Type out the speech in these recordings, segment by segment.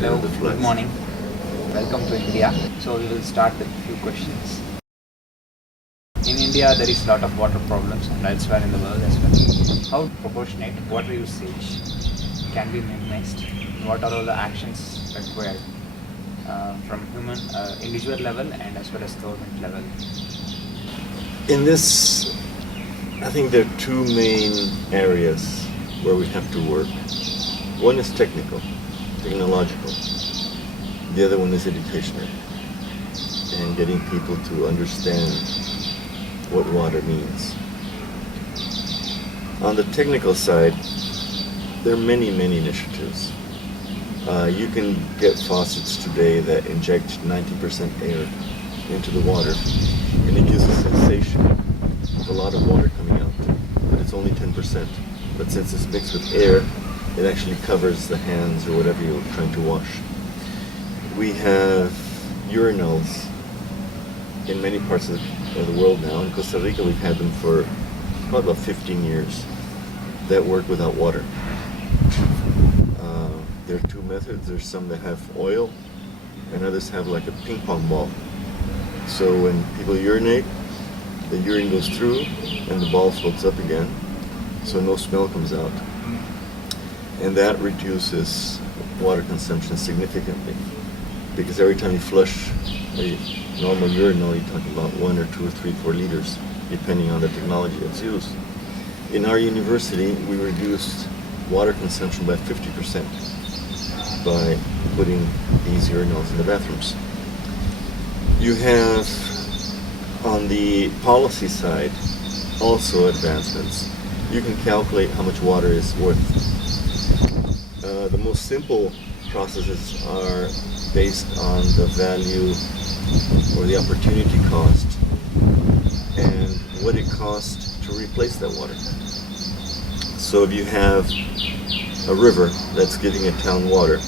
Hello, good morning. Welcome to India. So we will start with a few questions. In India, there is a lot of water problems and elsewhere in the world as well. How proportionate water usage can be minimized? What are all the actions required from human individual level and as well as government level? In this, I think there are two main areas where we have to work. One is technological. The other one is educational, and getting people to understand what water means. On the technical side, there are many initiatives. You can get faucets today that inject 90% air into the water, and it gives a sensation of a lot of water coming out, but it's only 10%. But since it's mixed with air, it actually covers the hands or whatever you're trying to wash. We have urinals in many parts of the world now. In Costa Rica, we've had them for about 15 years that work without water. There are two methods. There's some that have oil, and others have like a ping pong ball. So when people urinate, the urine goes through, and the ball floats up again, so no smell comes out. And that reduces water consumption significantly, because every time you flush a normal urinal, you're talking about 1 or 2 or 3, 4 liters, depending on the technology that's used. In our university, we reduced water consumption by 50% by putting these urinals in the bathrooms. You have, on the policy side, also advancements. You can calculate how much water is worth. The most simple processes are based on the value or the opportunity cost and what it costs to replace that water. So if you have a river that's giving a town water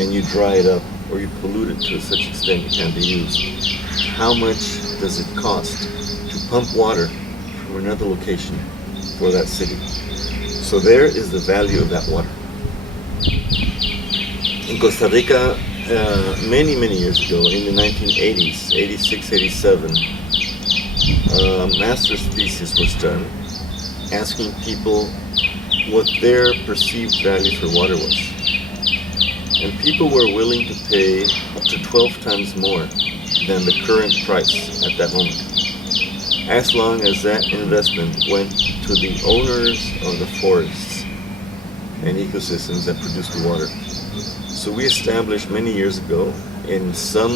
and you dry it up or you pollute it to such extent it can't be used, how much does it cost to pump water from another location for that city? So there is the value of that water. In Costa Rica, many years ago, in the 1980s, 86, 87, a master's thesis was done asking people what their perceived value for water was. And people were willing to pay up to 12 times more than the current price at that moment, as long as that investment went to the owners of the forests and ecosystems that produce the water. So we established many years ago in some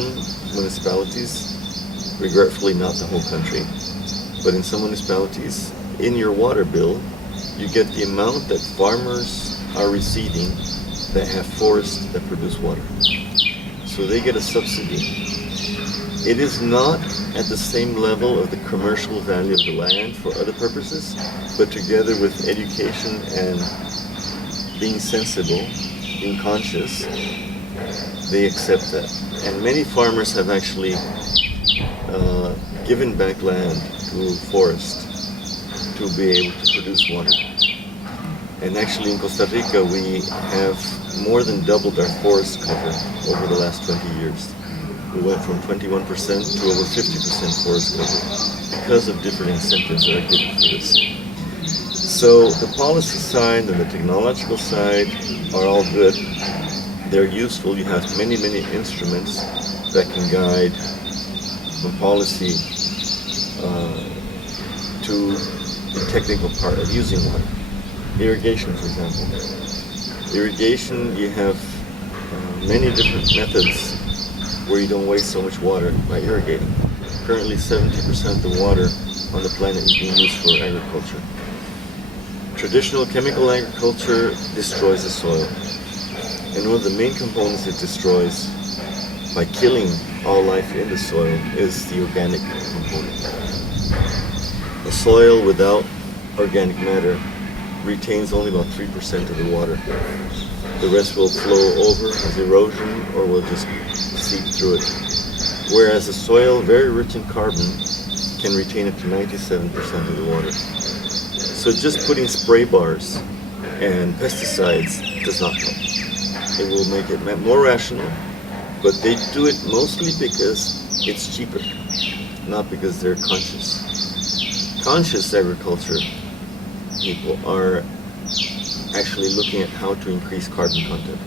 municipalities, regretfully not the whole country, but in some municipalities, in your water bill, you get the amount that farmers are receiving that have forests that produce water. So they get a subsidy. It is not at the same level of the commercial value of the land for other purposes, but together with education and being sensible, being conscious, they accept that. And many farmers have actually given back land to forest to be able to produce water. And actually in Costa Rica we have more than doubled our forest cover over the last 20 years. We went from 21% to over 50% forest cover because of different incentives that are given for this. So the policy side and the technological side are all good. They're useful. You have many instruments that can guide from policy to the technical part of using water. Irrigation, for example. Irrigation, you have many different methods where you don't waste so much water by irrigating. Currently 70% of the water on the planet is being used for agriculture. Traditional chemical agriculture destroys the soil. And one of the main components it destroys by killing all life in the soil is the organic component. The soil without organic matter retains only about 3% of the water. The rest will flow over as erosion or will just seep through it. Whereas the soil, very rich in carbon, can retain up to 97% of the water. So just putting spray bars and pesticides does not help. It will make it more rational, but they do it mostly because it's cheaper, not because they're conscious. Conscious agriculture people are actually looking at how to increase carbon content.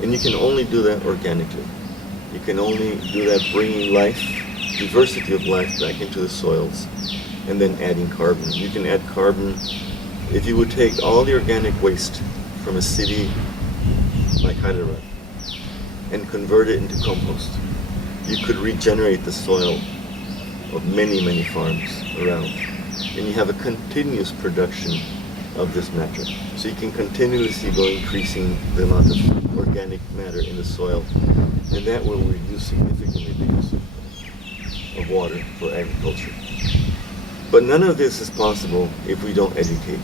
And you can only do that organically. You can only do that bringing life, diversity of life back into the soils, and then adding carbon. You can add carbon if you would take all the organic waste from a city like Hyderabad and convert it into compost. You could regenerate the soil of many, many farms around. And you have a continuous production of this matter. So you can continuously go increasing the amount of organic matter in the soil, and that will reduce significantly the use of water for agriculture. But none of this is possible if we don't educate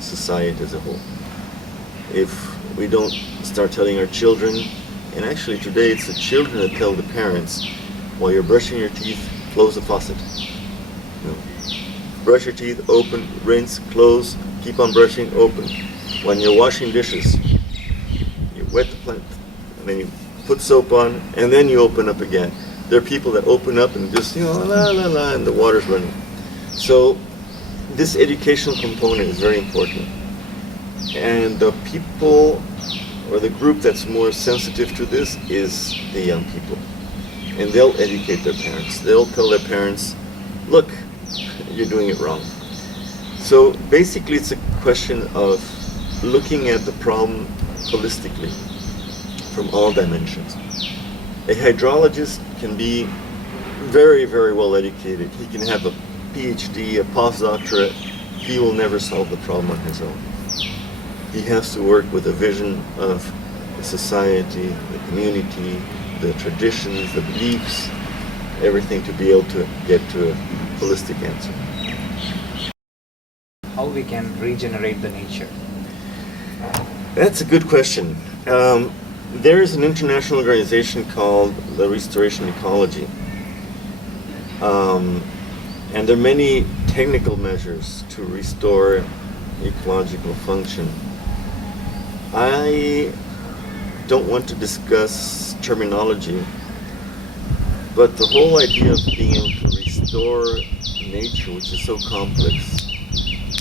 society as a whole. If we don't start telling our children, and actually today it's the children that tell the parents, while you're brushing your teeth, close the faucet. You know, brush your teeth, open, rinse, close, keep on brushing, open. When you're washing dishes, you wet the plant, and then you put soap on, and then you open up again. There are people that open up and just, la la la, and the water's running. So this educational component is very important. And the people, or the group that's more sensitive to this is the young people. And they'll educate their parents. They'll tell their parents, look, you're doing it wrong. So basically it's a question of looking at the problem holistically from all dimensions. A hydrologist can be very, very well educated. He can have a PhD, a postdoctorate. He will never solve the problem on his own. He has to work with a vision of the society, the community, the traditions, the beliefs, everything to be able to get to a holistic answer. How we can regenerate the nature? That's a good question. There is an international organization called the Restoration Ecology. And there are many technical measures to restore ecological function. I don't want to discuss terminology, but the whole idea of being able to restore nature, which is so complex,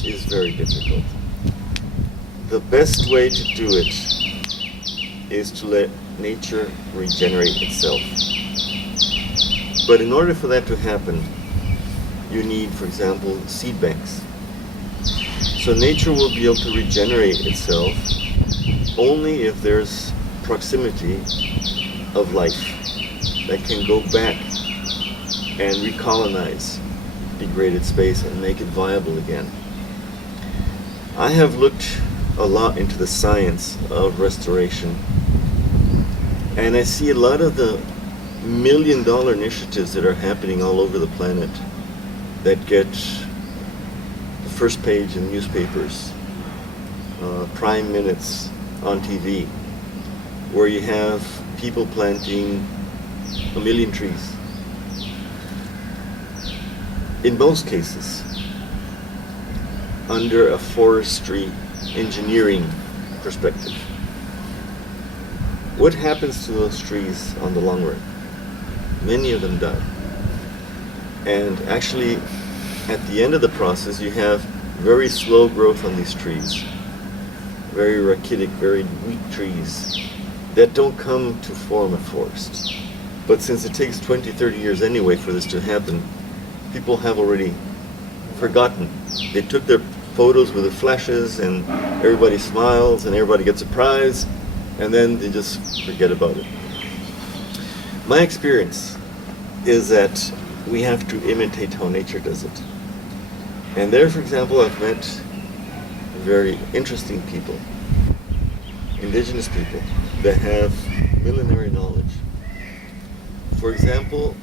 is very difficult. The best way to do it is to let nature regenerate itself. But in order for that to happen, you need, for example, seed banks. So nature will be able to regenerate itself only if there's proximity of life that can go back and recolonize degraded space and make it viable again. I have looked a lot into the science of restoration, and I see a lot of the million-dollar initiatives that are happening all over the planet that get the first page in newspapers, prime minutes on TV, where you have people planting 1 million trees. In most cases, under a forestry engineering perspective. What happens to those trees on the long run? Many of them die. And actually, at the end of the process, you have very slow growth on these trees. Very rachitic, very weak trees that don't come to form a forest. But since it takes 20, 30 years anyway for this to happen, people have already forgotten. They took their photos with the flashes and everybody smiles and everybody gets a prize, and then they just forget about it. My experience is that we have to imitate how nature does it. And there, for example, I've met very interesting people, indigenous people, that have millenary knowledge. For example,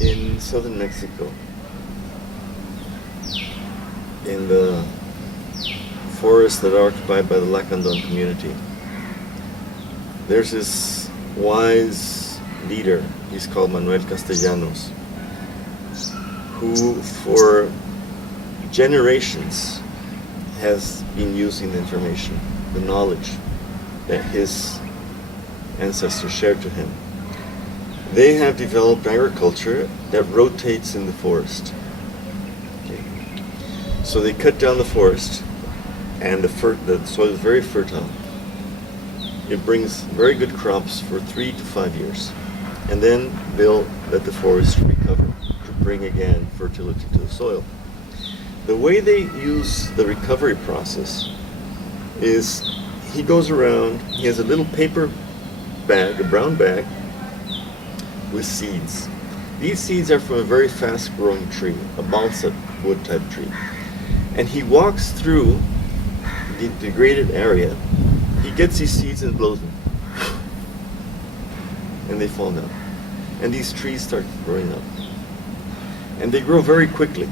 in southern Mexico, in the forests that are occupied by the Lacandon community, there's this wise leader, he's called Manuel Castellanos, who for generations has been using the information, the knowledge, that his ancestors shared to him. They have developed agriculture that rotates in the forest. Okay. So they cut down the forest, and the soil is very fertile. It brings very good crops for 3 to 5 years. And then they'll let the forest recover to bring again fertility to the soil. The way they use the recovery process is he goes around, he has a little paper bag, a brown bag, with seeds. These seeds are from a very fast-growing tree, a balsa wood type tree. And he walks through the degraded area, he gets these seeds and blows them. And they fall down. And these trees start growing up. And they grow very quickly.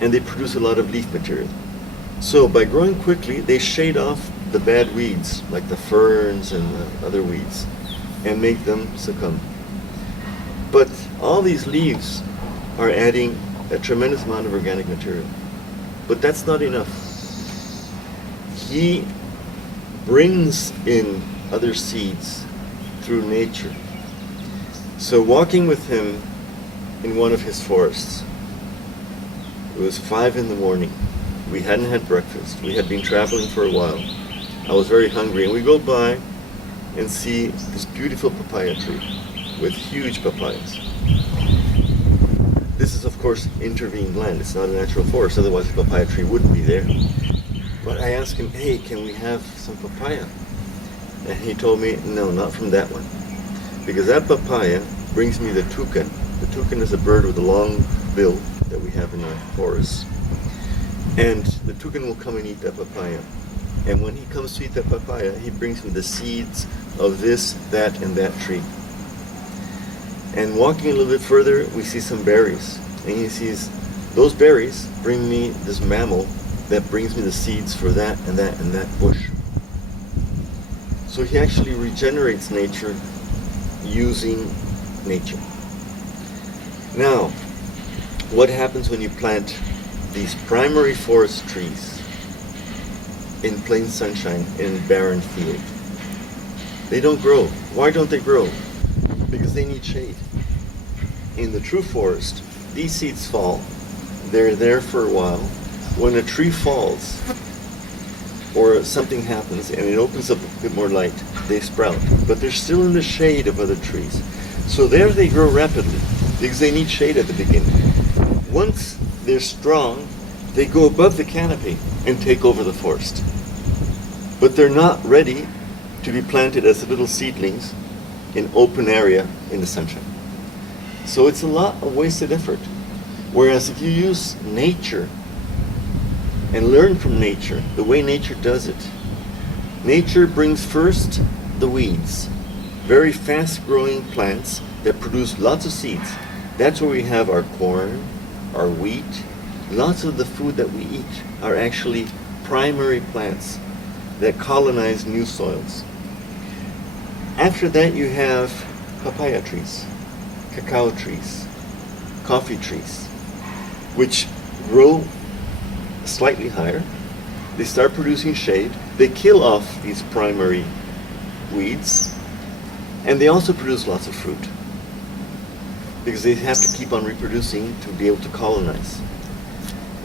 And they produce a lot of leaf material. So by growing quickly, they shade off the bad weeds, like the ferns and the other weeds, and make them succumb. But all these leaves are adding a tremendous amount of organic material. But that's not enough. He brings in other seeds through nature. So walking with him in one of his forests, it was 5 in the morning. We hadn't had breakfast. We had been traveling for a while. I was very hungry, and we go by and see this beautiful papaya tree with huge papayas. This is, of course, intervened land. It's not a natural forest, otherwise the papaya tree wouldn't be there. But I asked him, hey, can we have some papaya? And he told me, no, not from that one. Because that papaya brings me the toucan. The toucan is a bird with a long bill that we have in our forests. And the toucan will come and eat that papaya. And when he comes to eat that papaya, he brings me the seeds of this, that, and that tree. And walking a little bit further, we see some berries. And he sees, those berries bring me this mammal that brings me the seeds for that, and that, and that bush. So he actually regenerates nature using nature. Now, what happens when you plant these primary forest trees in plain sunshine in a barren field? They don't grow. Why don't they grow? Because they need shade. In the true forest, these seeds fall. They're there for a while. When a tree falls, or something happens and it opens up a bit more light, they sprout. But they're still in the shade of other trees. So there they grow rapidly, because they need shade at the beginning. Once they're strong, they go above the canopy and take over the forest. But they're not ready to be planted as little seedlings in open area in the sunshine. So it's a lot of wasted effort. Whereas if you use nature and learn from nature, the way nature does it, nature brings first the weeds, very fast-growing plants that produce lots of seeds. That's where we have our corn, our wheat. Lots of the food that we eat are actually primary plants that colonize new soils. After that, you have papaya trees, cacao trees, coffee trees, which grow slightly higher. They start producing shade. They kill off these primary weeds, and they also produce lots of fruit because they have to keep on reproducing to be able to colonize.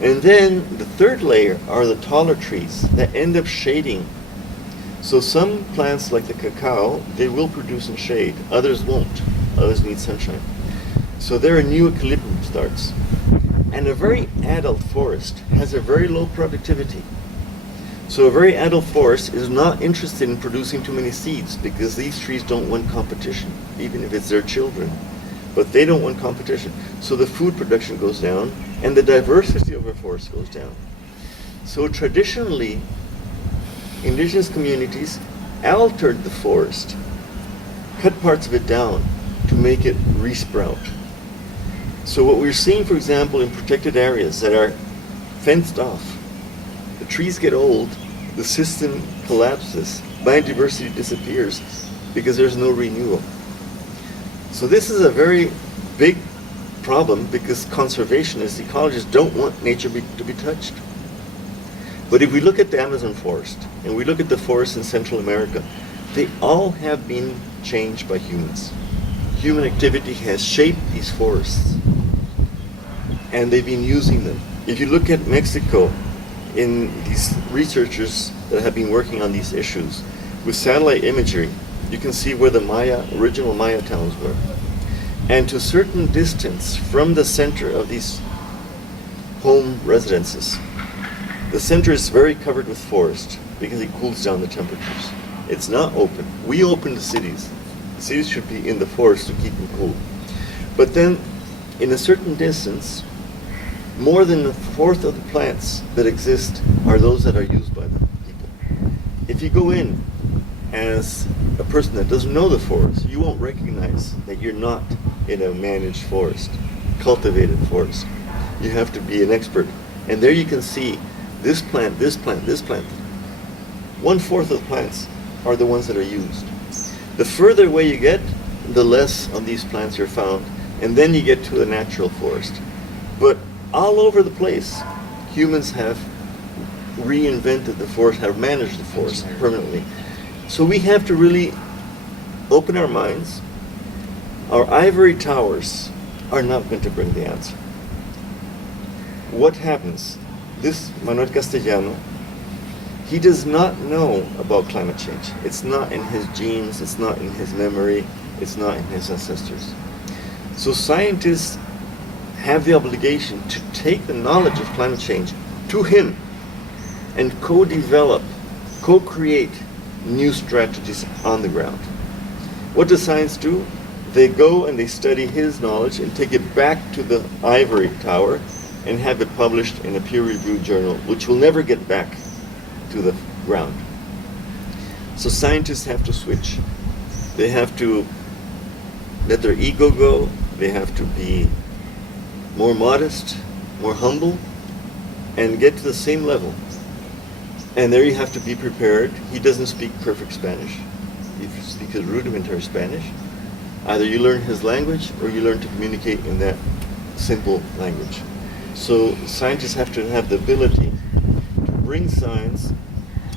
And then the third layer are the taller trees that end up shading. So some plants like the cacao, they will produce in shade. Others won't. Others need sunshine. So there a new equilibrium starts. And a very adult forest has a very low productivity. So a very adult forest is not interested in producing too many seeds because these trees don't want competition, even if it's their children. But they don't want competition. So the food production goes down and the diversity of a forest goes down. So traditionally, indigenous communities altered the forest, cut parts of it down to make it resprout. So what we're seeing, for example, in protected areas that are fenced off, the trees get old, the system collapses, biodiversity disappears because there's no renewal. So this is a very big problem because conservationists, ecologists don't want nature to be touched. But if we look at the Amazon forest, and we look at the forests in Central America, they all have been changed by humans. Human activity has shaped these forests, and they've been using them. If you look at Mexico, in these researchers that have been working on these issues, with satellite imagery, you can see where the original Maya towns were. And to a certain distance from the center of these home residences, the center is very covered with forest because it cools down the temperatures. It's not open. We open the cities. The cities should be in the forest to keep them cool. But then, in a certain distance, more than a fourth of the plants that exist are those that are used by the people. If you go in as a person that doesn't know the forest, you won't recognize that you're not in a managed forest, cultivated forest. You have to be an expert. And there you can see this plant, this plant, this plant. 1/4 of the plants are the ones that are used. The further away you get, the less of these plants are found, and then you get to a natural forest. But all over the place, humans have reinvented the forest, have managed the forest permanently. So we have to really open our minds. Our ivory towers are not going to bring the answer. What happens? This Manuel Castellano, he does not know about climate change. It's not in his genes, it's not in his memory, it's not in his ancestors. So scientists have the obligation to take the knowledge of climate change to him and co-develop, co-create new strategies on the ground. What does science do? They go and they study his knowledge and take it back to the ivory tower and have it published in a peer-reviewed journal, which will never get back to the ground. So scientists have to switch. They have to let their ego go. They have to be more modest, more humble, and get to the same level. And there you have to be prepared. He doesn't speak perfect Spanish. He speaks rudimentary Spanish. Either you learn his language or you learn to communicate in that simple language. So scientists have to have the ability to bring science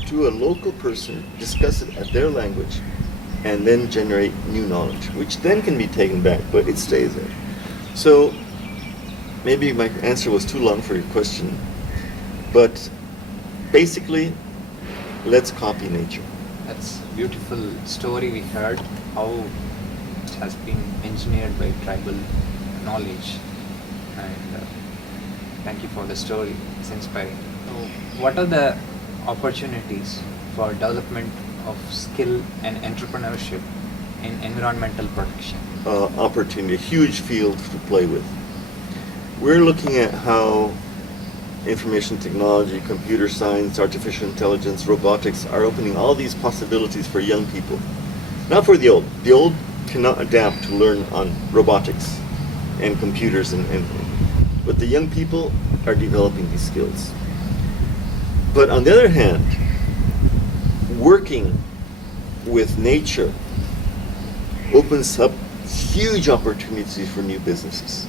to a local person, discuss it at their language, and then generate new knowledge, which then can be taken back, but it stays there. So maybe my answer was too long for your question, but basically, let's copy nature. That's a beautiful story we heard, how it has been engineered by tribal knowledge. And thank you for the story. It's inspiring. So, what are the opportunities for development of skill and entrepreneurship in environmental protection? Opportunity, a huge field to play with. We're looking at how information technology, computer science, artificial intelligence, robotics are opening all these possibilities for young people. Not for the old. The old cannot adapt to learn on robotics and computers, but the young people are developing these skills. But on the other hand, working with nature opens up huge opportunities for new businesses.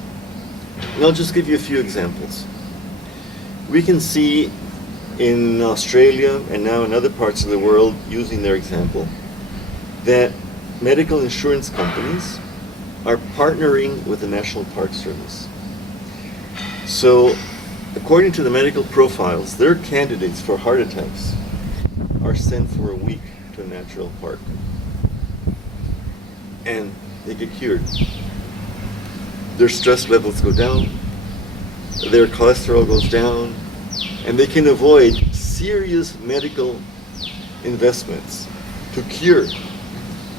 And I'll just give you a few examples. We can see in Australia and now in other parts of the world, using their example, that medical insurance companies are partnering with the National Park Service. So, according to the medical profiles, their candidates for heart attacks are sent for a week to a natural park. And they get cured. Their stress levels go down, their cholesterol goes down, and they can avoid serious medical investments to cure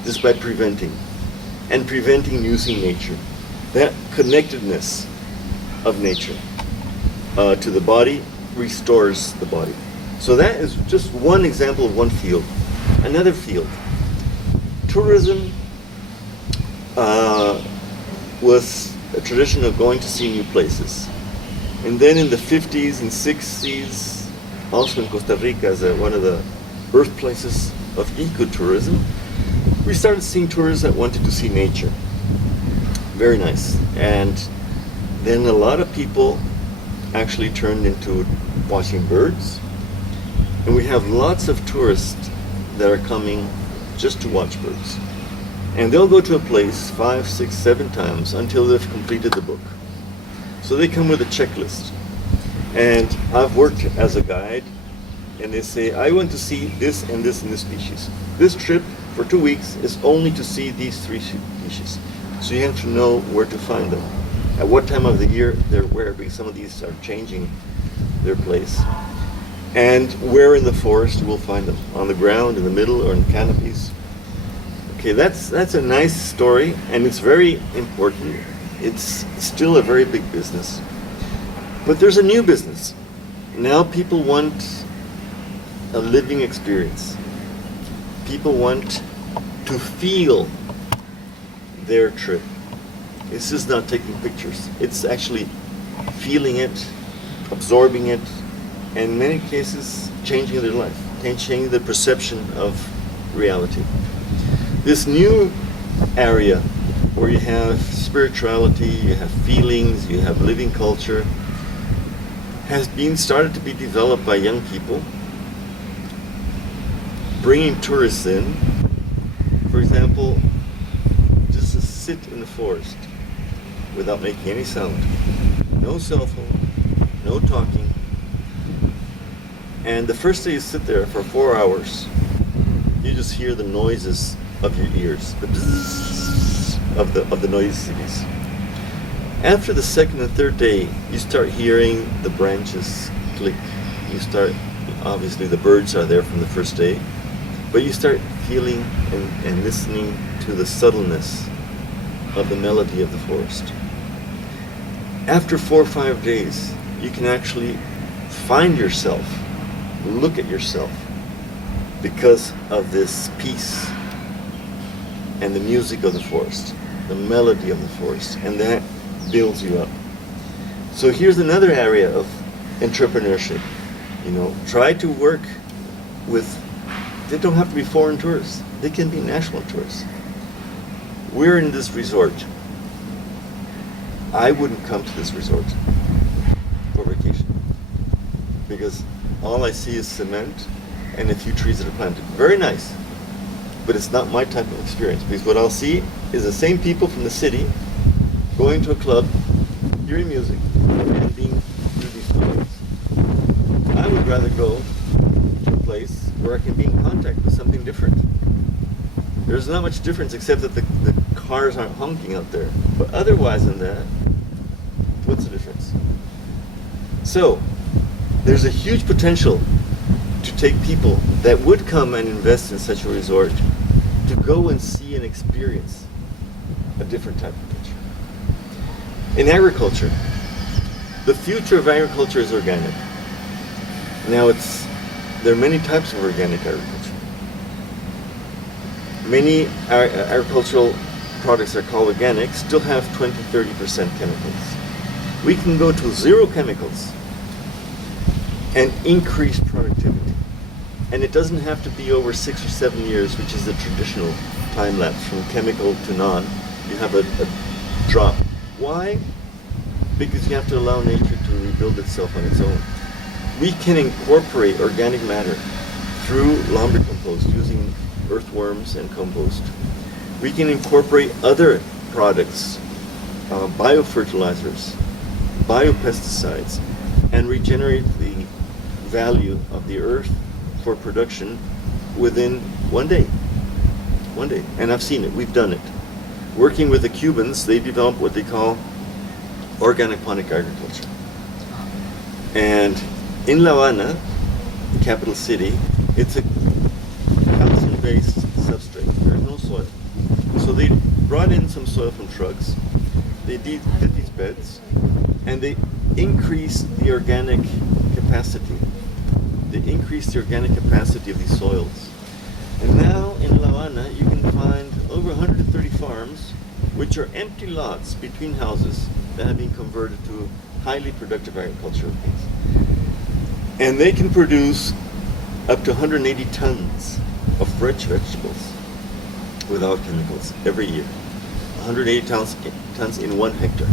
just by preventing using nature. That connectedness of nature to the body restores the body. So that is just one example of one field. Another field, tourism was a tradition of going to see new places. And then in the 50s and 60s, also in Costa Rica as one of the birthplaces of ecotourism, we started seeing tourists that wanted to see nature. Very nice. And then a lot of people actually turned into watching birds. And we have lots of tourists that are coming just to watch birds. And they'll go to a place 5, 6, 7 times until they've completed the book. So they come with a checklist. And I've worked as a guide, and they say, I want to see this and this and this species. This trip for 2 weeks is only to see these 3 species. So you have to know where to find them, at what time of the year they're where, because some of these are changing their place. And where in the forest you will find them, on the ground, in the middle, or in canopies. Okay, that's a nice story, and it's very important. It's still a very big business. But there's a new business. Now people want a living experience. People want to feel their trip. This is not taking pictures. It's actually feeling it, absorbing it, and in many cases changing their life, changing the perception of reality. This new area where you have spirituality, you have feelings, you have living culture, has been started to be developed by young people, bringing tourists in. For example, just to sit in the forest without making any sound. No cell phone, no talking. And the first day you sit there for 4 hours, you just hear the noises of your ears, the bzzz of the noisy cities. After the second and third day, you start hearing the branches click. You start, obviously the birds are there from the first day, but you start feeling and listening to the subtleness of the melody of the forest. After 4 or 5 days, you can actually find yourself, look at yourself, because of this peace and the music of the forest, the melody of the forest, and that builds you up. So here's another area of entrepreneurship. You know, try to work with, they don't have to be foreign tourists, they can be national tourists. We're in this resort. I wouldn't come to this resort for vacation because all I see is cement and a few trees that are planted. Very nice, but it's not my type of experience, because what I'll see is the same people from the city going to a club, hearing music, and being through these feelings. I would rather go to a place where I can be in contact with something different. There's not much difference except that the cars aren't honking out there. But otherwise than that, what's the difference? So, there's a huge potential to take people that would come and invest in such a resort to go and see and experience a different type of picture. In agriculture, the future of agriculture is organic. Now there are many types of organic agriculture. Many agricultural products that are called organic still have 20-30% chemicals. We can go to 0 chemicals and increase productivity. And it doesn't have to be over 6 or 7 years, which is the traditional time lapse from chemical to non. You have a drop. Why? Because you have to allow nature to rebuild itself on its own. We can incorporate organic matter through lombricompost using earthworms and compost. We can incorporate other products, biofertilizers, biopesticides, and regenerate the value of the earth for production within 1 day. 1 day. And I've seen it. We've done it. Working with the Cubans, they developed what they call organic agriculture. And in La Habana, the capital city, it's a calcium-based substrate. There's no soil. So they brought in some soil from trucks. They did these beds, and they increased the organic capacity. They increased the organic capacity of these soils. And now in La Habana, you can find over 130 farms, which are empty lots between houses that have been converted to highly productive agricultural things. And they can produce up to 180 tons of fresh vegetables without chemicals every year. 180 tons in 1 hectare.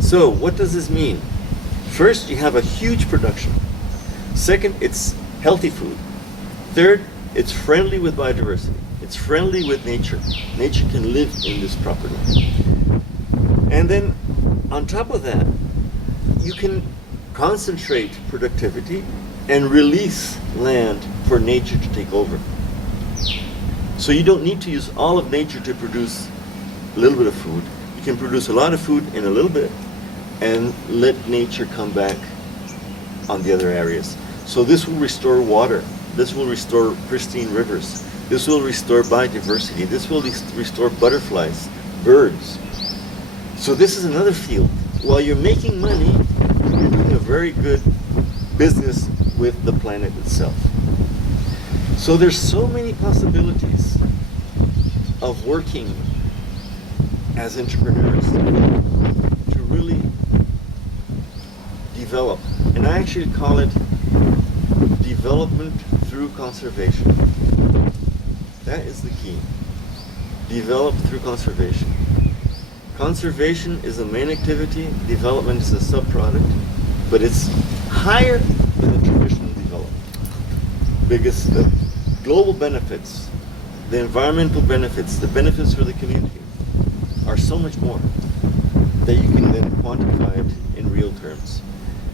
So what does this mean? First, you have a huge production. Second, it's healthy food. Third, it's friendly with biodiversity. It's friendly with nature. Nature can live in this property. And then on top of that, you can concentrate productivity and release land for nature to take over. So you don't need to use all of nature to produce a little bit of food. You can produce a lot of food in a little bit and let nature come back on the other areas. So this will restore water. This will restore pristine rivers. This will restore biodiversity. This will restore butterflies, birds. So this is another field. While you're making money, you're doing a very good business with the planet itself. So there's so many possibilities of working as entrepreneurs to really develop. And I actually call it development through conservation. That is the key. Develop through conservation. Conservation is the main activity, development is a subproduct, but it's higher than the traditional development. Because the global benefits, the environmental benefits, the benefits for the community are so much more that you can then quantify it in real terms.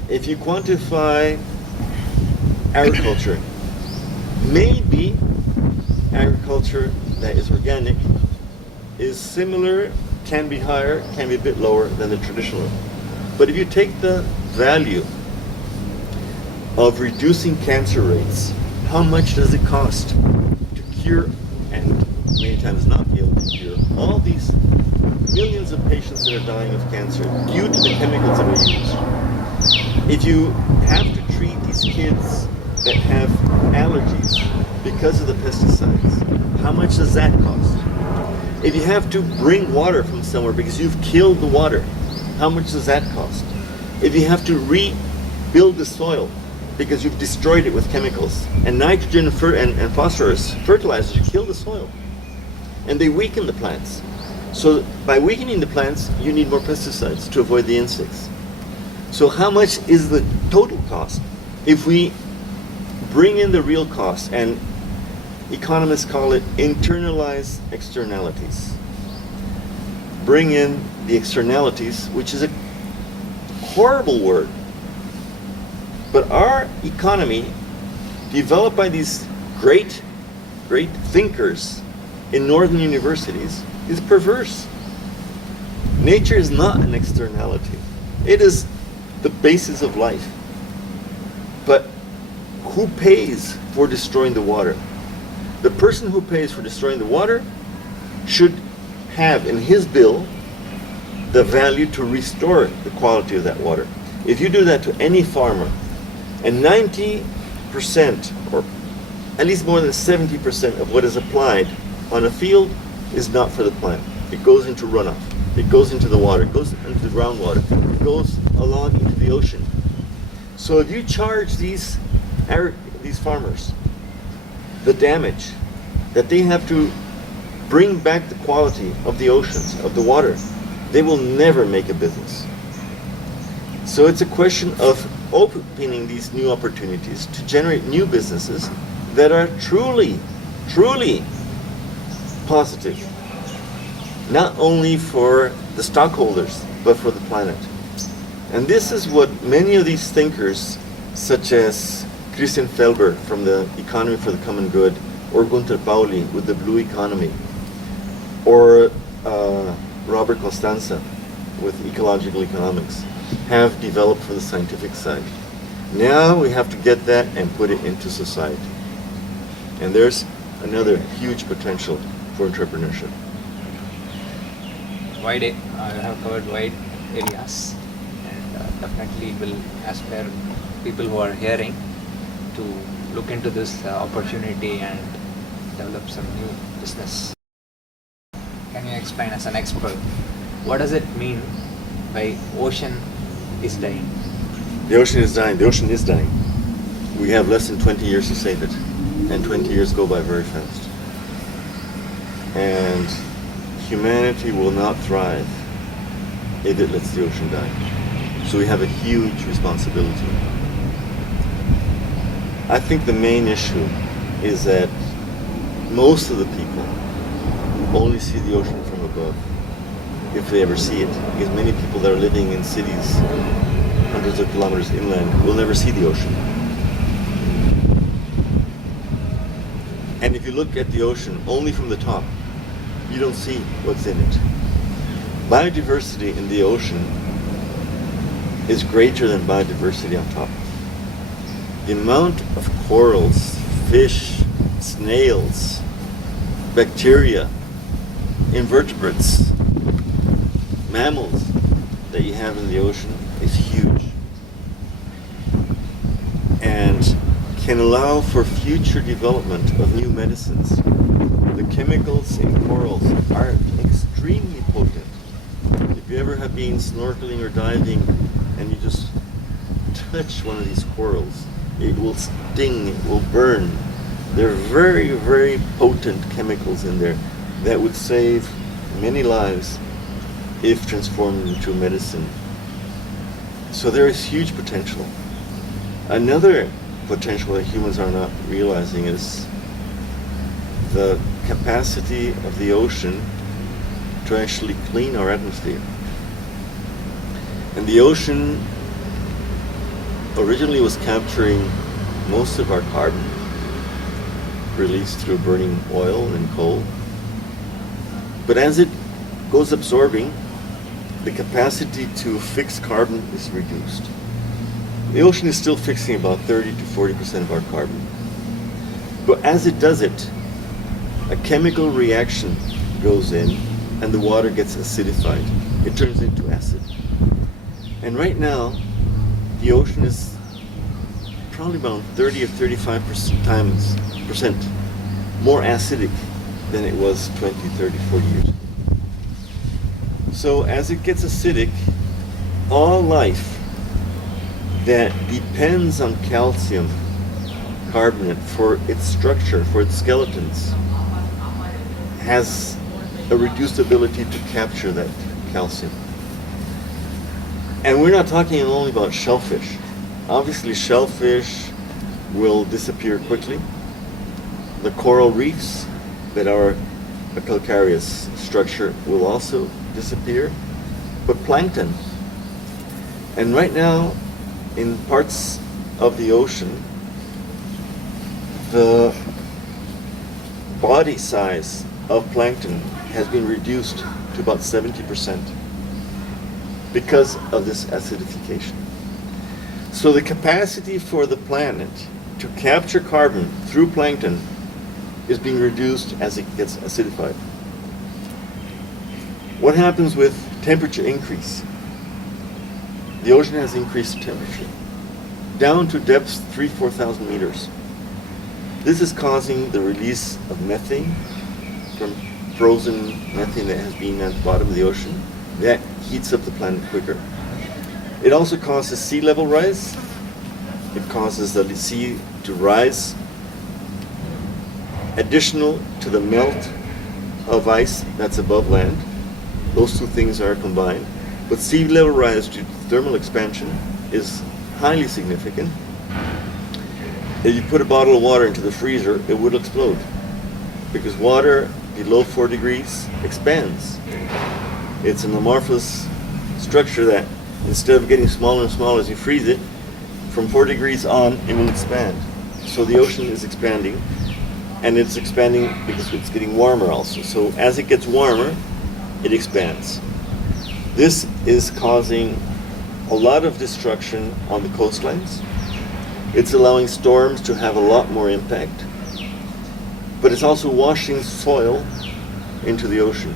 If you quantify agriculture, maybe agriculture that is organic is similar, can be higher, can be a bit lower than the traditional. But if you take the value of reducing cancer rates, how much does it cost to cure, and many times not be able to cure, all these millions of patients that are dying of cancer due to the chemicals that we use? If you have to treat these kids that have allergies because of the pesticides, how much does that cost? If you have to bring water from somewhere because you've killed the water, how much does that cost? If you have to rebuild the soil because you've destroyed it with chemicals, and nitrogen and phosphorus fertilizers kill the soil, and they weaken the plants. So by weakening the plants, you need more pesticides to avoid the insects. So how much is the total cost? If we bring in the real cost, and economists call it internalize externalities. Bring in the externalities, which is a horrible word. But our economy, developed by these great thinkers in northern universities, is perverse. Nature is not an externality. It is the basis of life. But who pays for destroying the water? The person who pays for destroying the water should have in his bill the value to restore the quality of that water. If you do that to any farmer, and 90% or at least more than 70% of what is applied on a field is not for the plant. It goes into runoff. It goes into the water. It goes into the groundwater. It goes along into the ocean. So if you charge these farmers the damage that they have to bring back the quality of the oceans, of the water, they will never make a business. So it's a question of opening these new opportunities to generate new businesses that are truly positive, not only for the stockholders, but for the planet. And this is what many of these thinkers, such as Christian Felber from the Economy for the Common Good, or Gunther Pauli with the Blue Economy, or Robert Costanza with ecological economics, have developed for the scientific side. Now we have to get that and put it into society. And there's another huge potential for entrepreneurship. I have covered wide areas, and definitely will aspire people who are hearing to look into this opportunity and develop some new business. Can you explain, as an expert, what does it mean by ocean is dying? The ocean is dying. The ocean is dying. We have less than 20 years to save it, and 20 years go by very fast. And humanity will not thrive if it lets the ocean die. So we have a huge responsibility. I think the main issue is that most of the people only see the ocean from above, if they ever see it. Because many people that are living in cities hundreds of kilometers inland will never see the ocean. And if you look at the ocean only from the top, you don't see what's in it. Biodiversity in the ocean is greater than biodiversity on top. The amount of corals, fish, snails, bacteria, invertebrates, mammals that you have in the ocean is huge and can allow for future development of new medicines. The chemicals in corals are extremely potent. If you ever have been snorkeling or diving and you just touch one of these corals, it will sting, it will burn. There are very, very potent chemicals in there that would save many lives if transformed into medicine. So there is huge potential. Another potential that humans are not realizing is the capacity of the ocean to actually clean our atmosphere. And the ocean originally was capturing most of our carbon released through burning oil and coal. But as it goes absorbing, the capacity to fix carbon is reduced. The ocean is still fixing about 30 to 40% of our carbon. But as it does it, a chemical reaction goes in and the water gets acidified. It turns into acid. And right now, the ocean is probably about 30 or 35% more acidic than it was 20, 30, 40 years ago. So as it gets acidic, all life that depends on calcium carbonate for its structure, for its skeletons, has a reduced ability to capture that calcium. And we're not talking only about shellfish. Obviously, shellfish will disappear quickly. The coral reefs that are a calcareous structure will also disappear, but plankton. And right now, in parts of the ocean, the body size of plankton has been reduced to about 70% because of this acidification. So the capacity for the planet to capture carbon through plankton is being reduced as it gets acidified. What happens with temperature increase? The ocean has increased temperature down to depths 3,000–4,000 meters. This is causing the release of methane from frozen methane that has been at the bottom of the ocean. That heats up the planet quicker. It also causes sea level rise. It causes the sea to rise additional to the melt of ice that's above land. Those two things are combined. But sea level rise due to thermal expansion is highly significant. If you put a bottle of water into the freezer, it would explode because water below 4 degrees expands. It's an amorphous structure that instead of getting smaller and smaller as you freeze it, from 4 degrees on, it will expand. So the ocean is expanding, and it's expanding because it's getting warmer also. So as it gets warmer, it expands. This is causing a lot of destruction on the coastlines. It's allowing storms to have a lot more impact, but it's also washing soil into the ocean,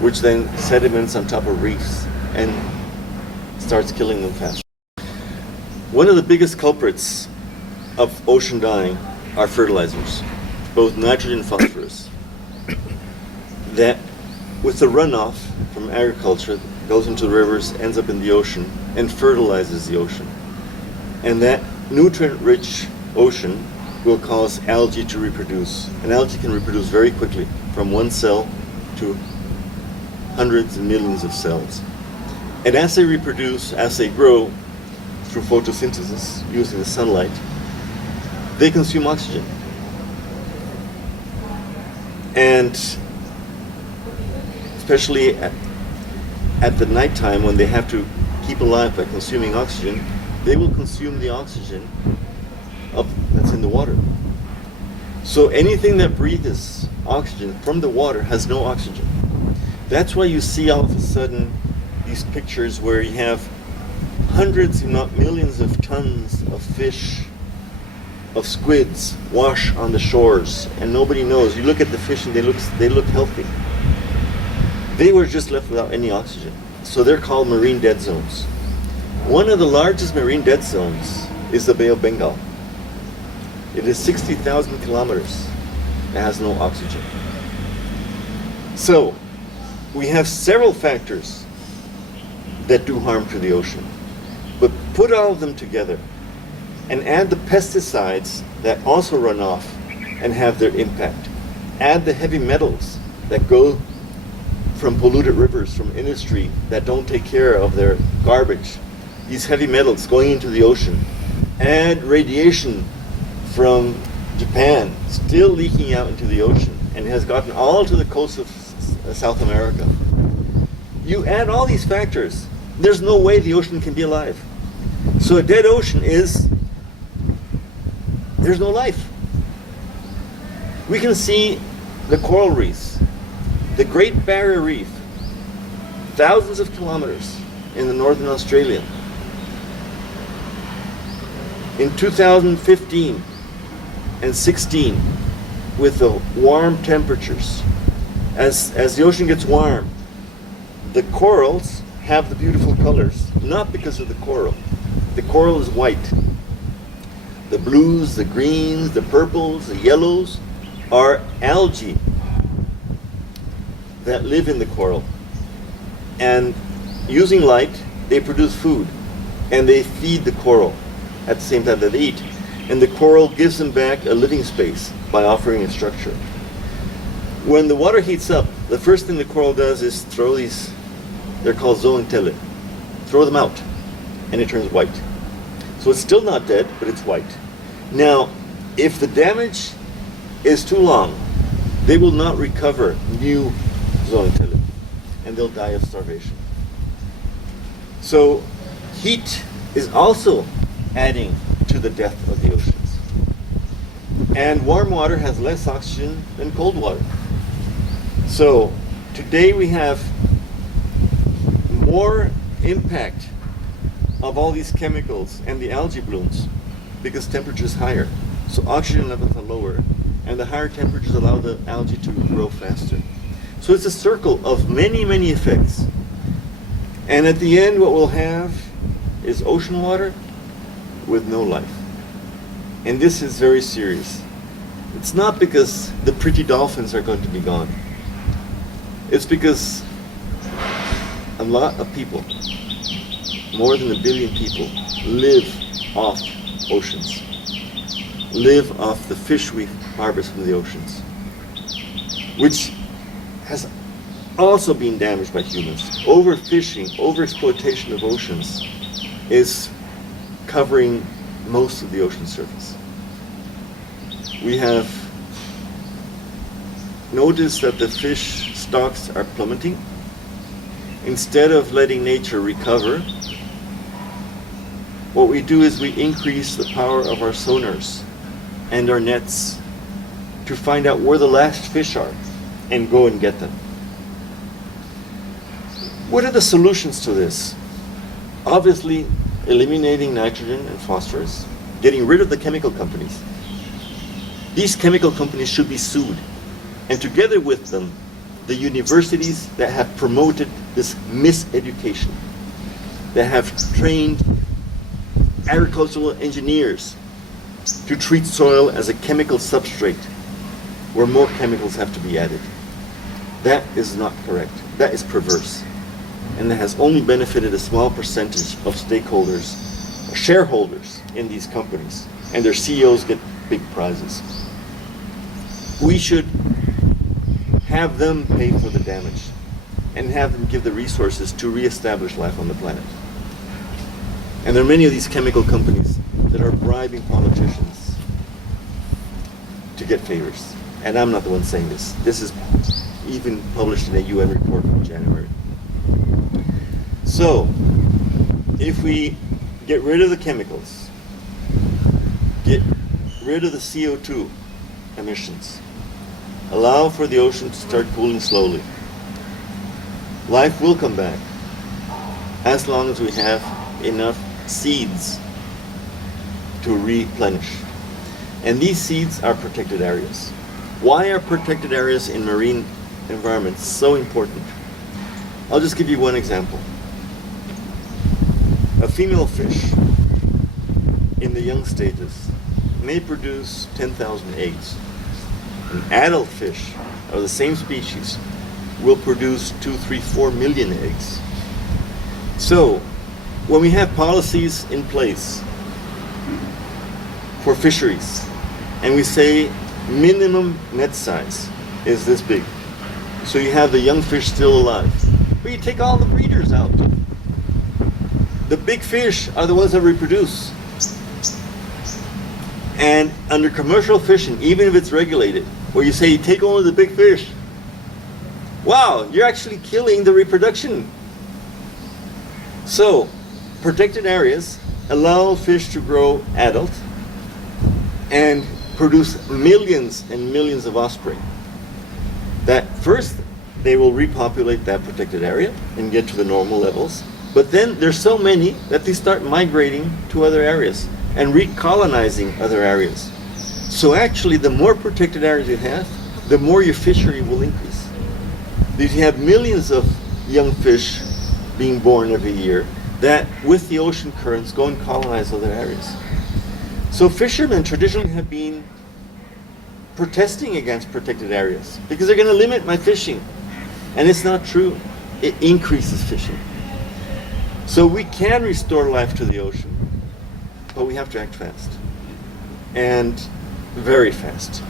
which then sediments on top of reefs and starts killing them faster. One of the biggest culprits of ocean dying are fertilizers, both nitrogen and phosphorus, that with the runoff from agriculture goes into the rivers, ends up in the ocean, and fertilizes the ocean. And that nutrient-rich ocean will cause algae to reproduce. And algae can reproduce very quickly, from one cell to hundreds and millions of cells. And as they reproduce, as they grow through photosynthesis, using the sunlight, they consume oxygen. And especially at the nighttime when they have to keep alive by consuming oxygen, they will consume the oxygen that's in the water. So anything that breathes oxygen from the water has no oxygen. That's why you see all of a sudden these pictures where you have hundreds, if not millions, of tons of fish, of squids wash on the shores, and nobody knows. You look at the fish and they look healthy. They were just left without any oxygen. So they're called marine dead zones. One of the largest marine dead zones is the Bay of Bengal. It is 60,000 kilometers. It has no oxygen. So we have several factors that do harm to the ocean. But put all of them together and add the pesticides that also run off and have their impact. Add the heavy metals that go from polluted rivers, from industry that don't take care of their garbage. These heavy metals going into the ocean. Add radiation from Japan still leaking out into the ocean and has gotten all to the coast of South America. You add all these factors, there's no way the ocean can be alive. So a dead ocean there's no life. We can see the coral reefs, the Great Barrier Reef, thousands of kilometers in the northern Australia. In 2015 and 16, with the warm temperatures, as the ocean gets warm, the corals have the beautiful colors, not because of the coral. The coral is white. The blues, the greens, the purples, the yellows are algae that live in the coral. And using light, they produce food, and they feed the coral at the same time that they eat. And the coral gives them back a living space by offering a structure. When the water heats up, the first thing the coral does is throw these, they're called zooxanthellae, throw them out, and it turns white. So it's still not dead, but it's white. Now, if the damage is too long, they will not recover new zooxanthellae, and they'll die of starvation. So heat is also adding to the death of the oceans. And warm water has less oxygen than cold water. So today we have more impact of all these chemicals and the algae blooms because temperature is higher. So oxygen levels are lower, and the higher temperatures allow the algae to grow faster. So it's a circle of many, many effects. And at the end, what we'll have is ocean water with no life. And this is very serious. It's not because the pretty dolphins are going to be gone. It's because a lot of people, more than 1 billion people, live off oceans, live off the fish we harvest from the oceans, which has also been damaged by humans. Overfishing, overexploitation of oceans is covering most of the ocean surface. We have noticed that the fish stocks are plummeting. Instead of letting nature recover, what we do is we increase the power of our sonars and our nets to find out where the last fish are and go and get them. What are the solutions to this? Obviously, eliminating nitrogen and phosphorus, getting rid of the chemical companies. These chemical companies should be sued, and together with them, the universities that have promoted this miseducation, that have trained agricultural engineers to treat soil as a chemical substrate where more chemicals have to be added. That is not correct. That is perverse. And that has only benefited a small percentage of stakeholders, shareholders in these companies, and their CEOs get big prizes. We should have them pay for the damage and have them give the resources to reestablish life on the planet. And there are many of these chemical companies that are bribing politicians get favors. And I'm not the one saying this. This is even published in a UN report from January. So, if we get rid of the chemicals, get rid of the CO2 emissions, allow for the ocean to start cooling slowly, life will come back as long as we have enough seeds to replenish. And these seeds are protected areas. Why are protected areas in marine environments so important? I'll just give you one example. A female fish in the young stages may produce 10,000 eggs. An adult fish of the same species will produce 2, 3, 4 million eggs. So, when we have policies in place for fisheries, and we say minimum net size is this big, so you have the young fish still alive, but you take all the breeders out. The big fish are the ones that reproduce. And under commercial fishing, even if it's regulated, where you say you take only the big fish, wow, you're actually killing the reproduction. So, protected areas allow fish to grow adult and produce millions and millions of offspring. That first, they will repopulate that protected area and get to the normal levels. But then there's so many that they start migrating to other areas and recolonizing other areas. So actually, the more protected areas you have, the more your fishery will increase. If you have millions of young fish being born every year, that with the ocean currents go and colonize other areas. So fishermen traditionally have been protesting against protected areas because they're going to limit my fishing. And it's not true. It increases fishing. So we can restore life to the ocean, but we have to act fast. And very fast.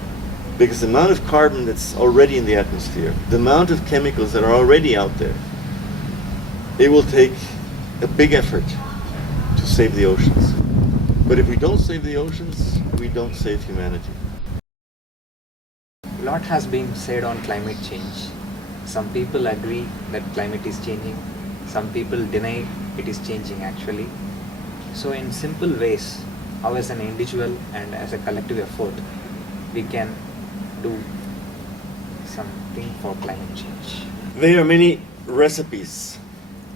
Because the amount of carbon that's already in the atmosphere, the amount of chemicals that are already out there, it will take a big effort to save the oceans. But if we don't save the oceans, we don't save humanity. A lot has been said on climate change. Some people agree that climate is changing. Some people deny it is changing actually. So in simple ways, how as an individual and as a collective effort, we can do something for climate change. There are many recipes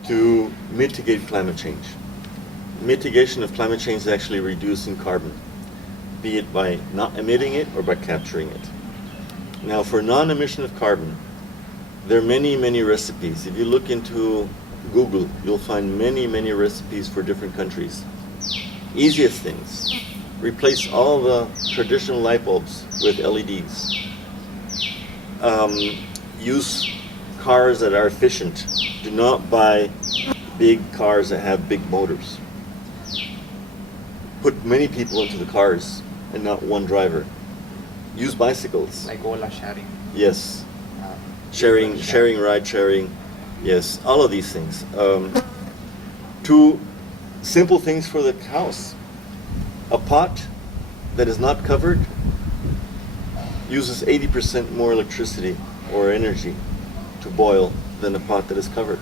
to mitigate climate change. Mitigation of climate change is actually reducing carbon, be it by not emitting it or by capturing it. Now, for non-emission of carbon, there are many, many recipes. If you look into Google, you'll find many, many recipes for different countries. Easiest things: replace all the traditional light bulbs with LEDs. Use cars that are efficient. Do not buy big cars that have big motors. Put many people into the cars and not one driver. Use bicycles. Like Ola sharing. Yes. Sharing, ride sharing. Yes, all of these things. Two simple things for the house. A pot that is not covered uses 80% more electricity or energy to boil than a pot that is covered.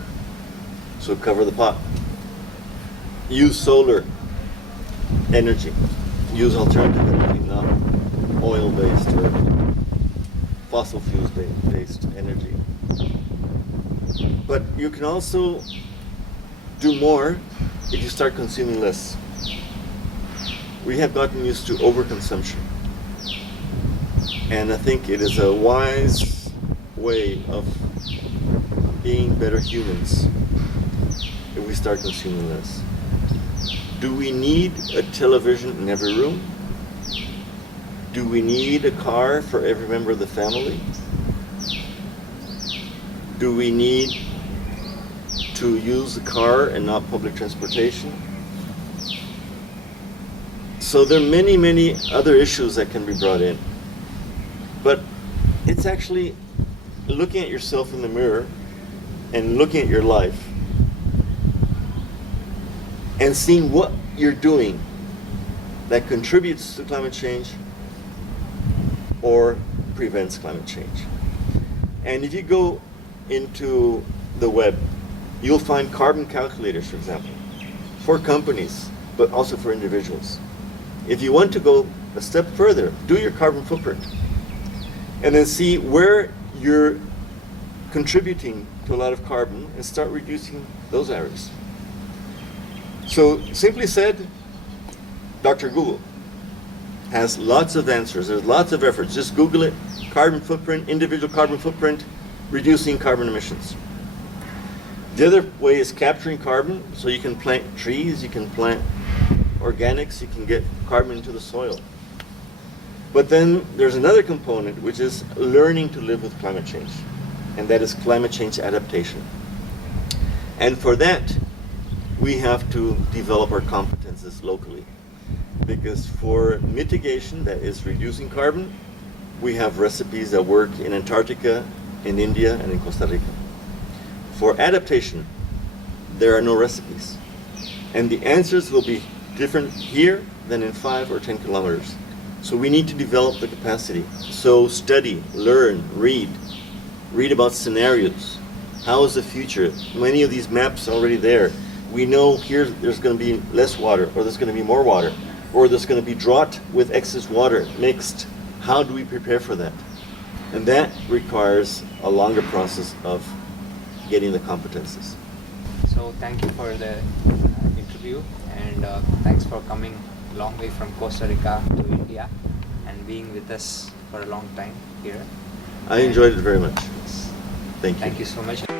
So cover the pot. Use solar energy. Use alternative energy, not oil-based or fossil fuels-based energy. But you can also do more if you start consuming less. We have gotten used to overconsumption. And I think it is a wise way of being better humans if we start consuming less. Do we need a television in every room? Do we need a car for every member of the family? Do we need to use the car and not public transportation? So there are many, many other issues that can be brought in. But it's actually looking at yourself in the mirror and looking at your life and seeing what you're doing that contributes to climate change or prevents climate change. And if you go into the web, you'll find carbon calculators, for example, for companies, but also for individuals. If you want to go a step further, do your carbon footprint and then see where you're contributing to a lot of carbon and start reducing those areas. So simply said, Dr. Google has lots of answers. There's lots of efforts. Just Google it, carbon footprint, individual carbon footprint, reducing carbon emissions. The other way is capturing carbon, so you can plant trees, you can plant organics, you can get carbon into the soil. But then there's another component, which is learning to live with climate change, and that is climate change adaptation. And for that, we have to develop our competences locally. Because for mitigation, that is reducing carbon, we have recipes that work in Antarctica, in India, and in Costa Rica. For adaptation, there are no recipes. And the answers will be different here than in 5 or 10 kilometers. So we need to develop the capacity. So study, learn, read about scenarios. How is the future? Many of these maps are already there. We know here there's going to be less water, or there's going to be more water, or there's going to be drought with excess water mixed. How do we prepare for that? And that requires a longer process of getting the competences. So thank you for the interview, and thanks for coming a long way from Costa Rica to India and being with us for a long time here. I enjoyed it very much. Thank you. Thank you so much.